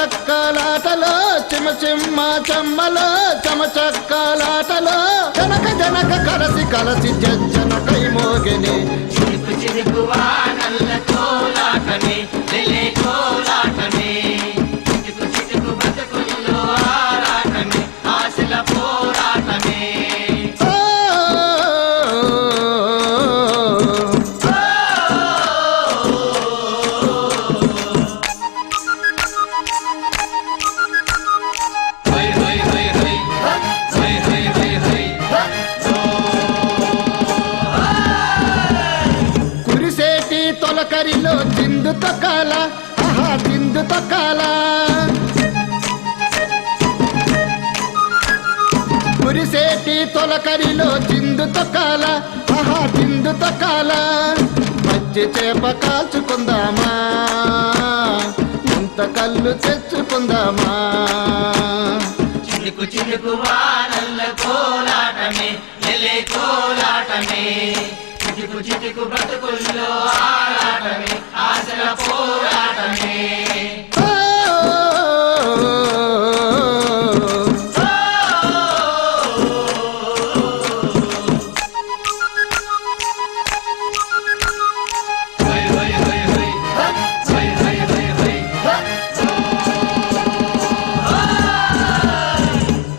చెక్కలాటలో చిమ చిమ్మ చెమ్మలో చెమచక్కలాటలో జనక జనక కలసి కలసి జజ్జన కై మోగిని చిరుకు చిరుకు వానల్ల కోలాటమే లెలే కోలాటమే చిటుకు చిటుకు బతుకుల్లో ఆరాటమే ఆశల పోరాటమే తొలకరిలో చిందు తొక్కాల ఆహా చిందు తొక్కాల కురిసేటి తొలకరిలో చిందు తొక్కాల ఆహా చిందు తొక్కాల మజ్జి చేప కాల్చుకుందామా ఇంత కళ్ళు తెచ్చుకుందామా చిలుకు చిలుకు వానల్ల కోలాటమే లెలే కోలాటమే చిటుకు చిటుకు బ్రతుకుల్లో ఆరాటమే ఆశల పోరాటమే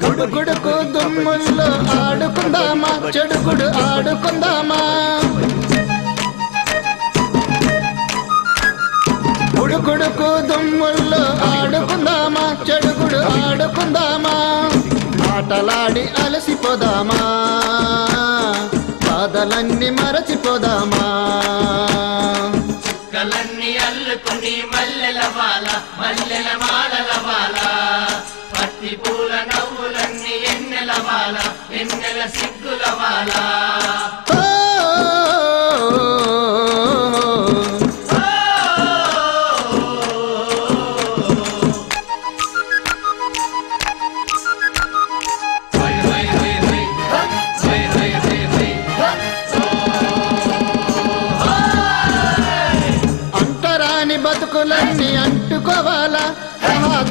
గుడుగుడుకు దుమ్ముల్లో ఆడుకుందామా చెడుగుడు ఆడుకుందామా గుడుగుడుకు దుమ్ముల్లో ఆడుకుందామా చెడుగుడు ఆడుకుందామా ఆటలాడి అలసిపోదామా బాధలన్నీ మరచిపోదామా చుక్కలన్నీ అల్లుకుని మల్లెల వాల మల్లెల మాలల వాల పత్తి పూల నవ్వులన్నీ ఎన్నెల వాల ఎన్నెల సిగ్గుల వాల అంటరాని బతుకులన్నీ అంటుకోవాలా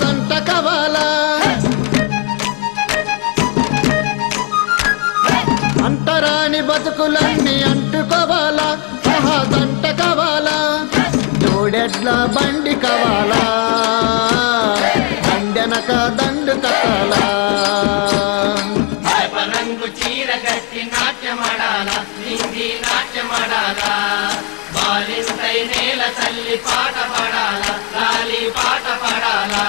దంట కావాలా అంటరాని బతుకులన్నీ అంటుకోవాలా దంట కావాలా జోడెడ్ల బండి కావాలా దండెనక దండు కట్టాలా రంగు చీర గట్టి నాట్యమాడాలా హిందీ నాట్యమాడాలా బాలింతై నేల తల్లి పాట పాడాలా లాలి పాట పాడాలా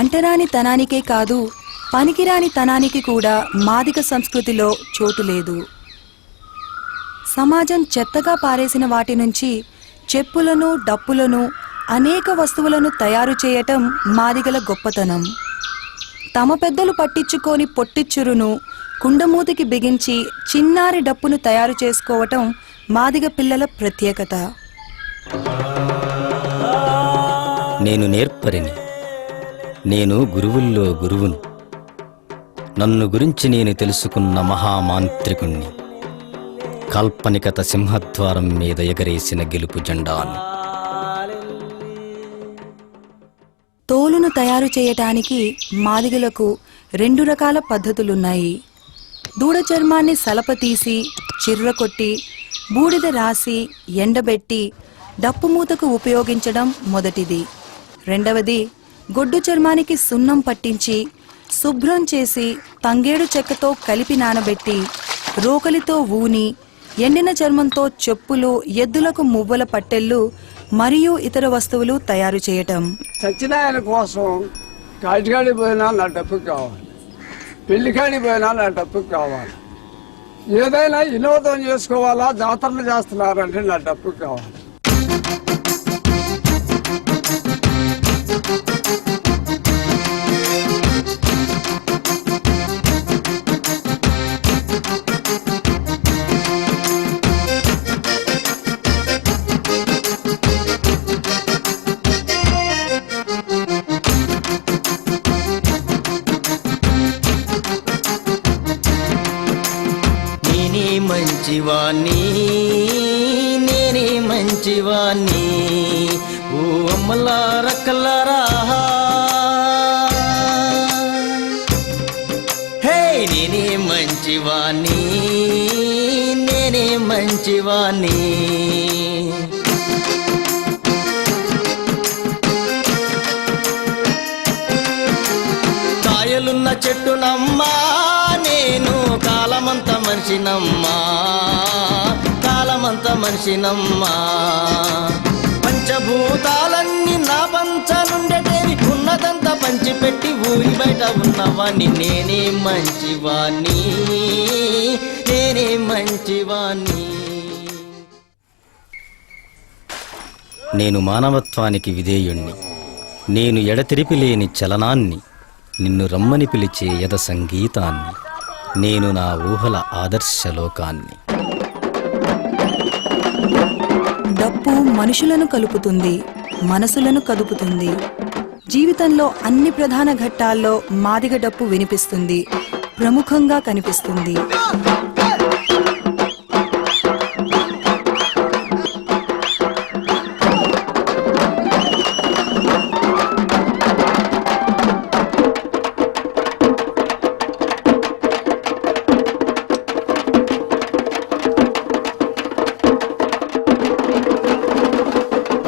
అంటరాని తనానికే కాదు పనికిరాని తనానికి కూడా మాదిగ సంస్కృతిలో చోటు లేదు. సమాజం చెత్తగా పారేసిన వాటి నుంచి చెప్పులను డప్పులను అనేక వస్తువులను తయారు చేయటం మాదిగల గొప్పతనం. తమ పెద్దలు పట్టించుకొని పొట్టిచ్చురును కుండమూతికి బిగించి చిన్నారి డప్పును తయారు చేసుకోవటం మాదిగ పిల్లల ప్రత్యేకత. నేను నేర్పరిని, నేను గురువుల్లో గురువును, నన్ను గురించి నేను తెలుసుకున్న మహామాంత్రికుణ్ణి, కాల్పనికత సింహద్వారం మీద ఎగరేసిన గెలుపు జెండాను. తోలును తయారు చేయటానికి మాదిగలకు 2 రకాల పద్ధతులున్నాయి. దూడ చర్మాన్ని సలపతీసి చిర్రకొట్టి బూడిద రాసి ఎండబెట్టి డప్పుమూతకు ఉపయోగించడం మొదటిది. రెండవది గొడ్డు చర్మానికి సున్నం పట్టించి శుభ్రం చేసి తంగేడు చెక్కతో కలిపి నానబెట్టి రోకలితో ఊని ఎండిన చర్మంతో చెప్పులు, ఎద్దులకు మువ్వల పట్టెళ్ళు మరియు ఇతర వస్తువులు తయారు చేయటం. సత్యనారాయణ కోసం కాటికాడి పోయినా నా డప్పు కావాలి, పెళ్లికాడి పోయినా నా డప్పు కావాలి, ఏదైనా వినోదం చేసుకోవాలా, జాతరలు చేస్తున్నారంటే నా డప్పు కావాలి. ఓ అమ్మలారా కల్లారా హే నేనే మంచివాణ్ణి, నేనే మంచివాణ్ణి. కాయలున్న చెట్టునమ్మా నేను కాలమంత మనిషినమ్మా, కాలమంత మనిషినమ్మా. పంచభూతాలన్నీ నా పంచనుండేవి, ఉన్నదంతా పంచిపెట్టి ఊరి బయట ఉన్నవాణ్ణి. నేనే మంచివాణ్ణి, నేనే మంచివాణ్ణి. నేను మానవత్వానికి విధేయుణ్ణి, నేను ఎడతెరిపి లేని చలనాన్ని, నిన్ను రమ్మని పిలిచే యద సంగీతాన్ని, నేను నా ఊహల ఆదర్శలోకాన్ని. డప్పు మనుషులను కలుపుతుంది, మనసులను కదుపుతుంది. జీవితంలో అన్ని ప్రధాన ఘట్టాల్లో మాదిగ డప్పు వినిపిస్తుంది, ప్రముఖంగా కనిపిస్తుంది.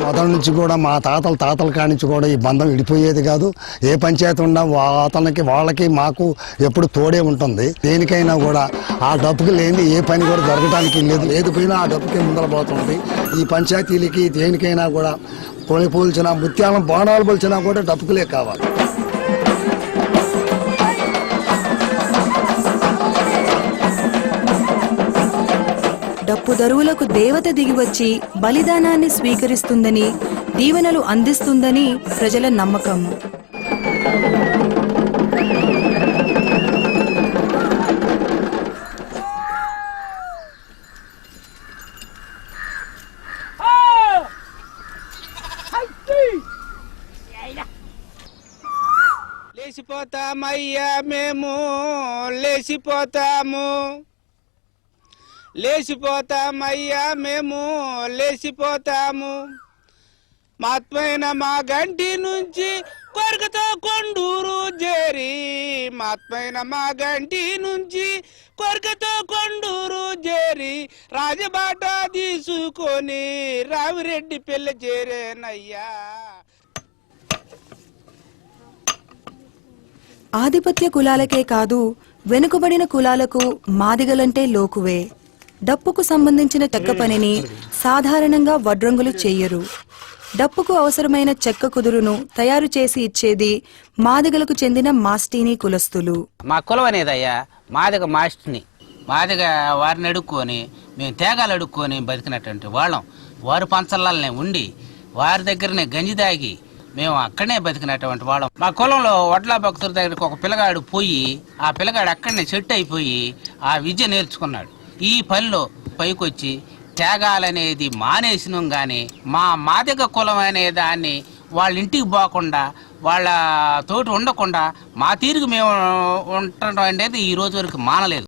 మొదటి నుంచి కూడా మా తాతల కానించి కూడా ఈ బంధం విడిపోయేది కాదు. ఏ పంచాయతీ ఉన్నా అతనికి వాళ్ళకి మాకు ఎప్పుడు తోడే ఉంటుంది. దేనికైనా కూడా ఆ డబ్బుకి లేని ఏ పని కూడా జరగడానికి లేదు. ఏది పోయినా ఆ డబ్బుకి ముందర పోతుంది. ఈ పంచాయతీలకి దేనికైనా కూడా కొని పోల్చినా ముత్యాలను బాణాలు పోల్చినా కూడా డబ్బుకులే కావాలి. డప్పు దరువులకు దేవత దిగివచ్చి బలిదానాన్ని స్వీకరిస్తుందని, దీవెనలు అందిస్తుందని ప్రజల నమ్మకం. లేచిపోతామయ్యా మేము, లేచిపోతాము, లేచిపోతామయ్యా మేము, లేచిపోతాము. మాత్మైన మా గంటి నుంచి కొరకతో కొండూరు చేరి, మాత్మైన మా గంటి నుంచి కొరకతో కొండూరు చేరి, రాజబాట తీసుకొని రావిరెడ్డి పెళ్లి చేరేనయ్యా. ఆధిపత్య కులాలకే కాదు, వెనుకబడిన కులాలకు మాదిగలంటే లోకువే. డప్పుకు సంబంధించిన చెక్క పనిని సాధారణంగా వడ్రంగులు చెయ్యరు. డప్పుకు అవసరమైన చెక్క కుదురును తయారు చేసి ఇచ్చేది మాదిగలకు చెందిన మాస్టీనీ కులస్తులు. మా కులం అనేదయ్యా మాదిగ మాస్టిని. మాదిగ వారిని అడుక్కొని మేము తేగాలు అడుక్కొని బతికినటువంటి వాళ్ళం. వారు పంచల్లాలనే ఉండి వారి దగ్గరనే గంజి దాగి మేము అక్కడనే బతికినటువంటి వాళ్ళం. మా కులంలో వడ్ల భక్తుల దగ్గరికి ఒక పిల్లగాడు పోయి, ఆ పిల్లగాడు అక్కడనే సెట్ అయిపోయి ఆ విద్య నేర్చుకున్నాడు. ఈ పనిలో పైకొచ్చి త్యాగాలనేది మానేసినాం. కానీ మా మాదిగ కులం అనే దాన్ని వాళ్ళ ఇంటికి పోకుండా, వాళ్ళ తోటి ఉండకుండా మా తీరుకు మేము ఉండటం అనేది ఈ రోజు వరకు మానలేదు.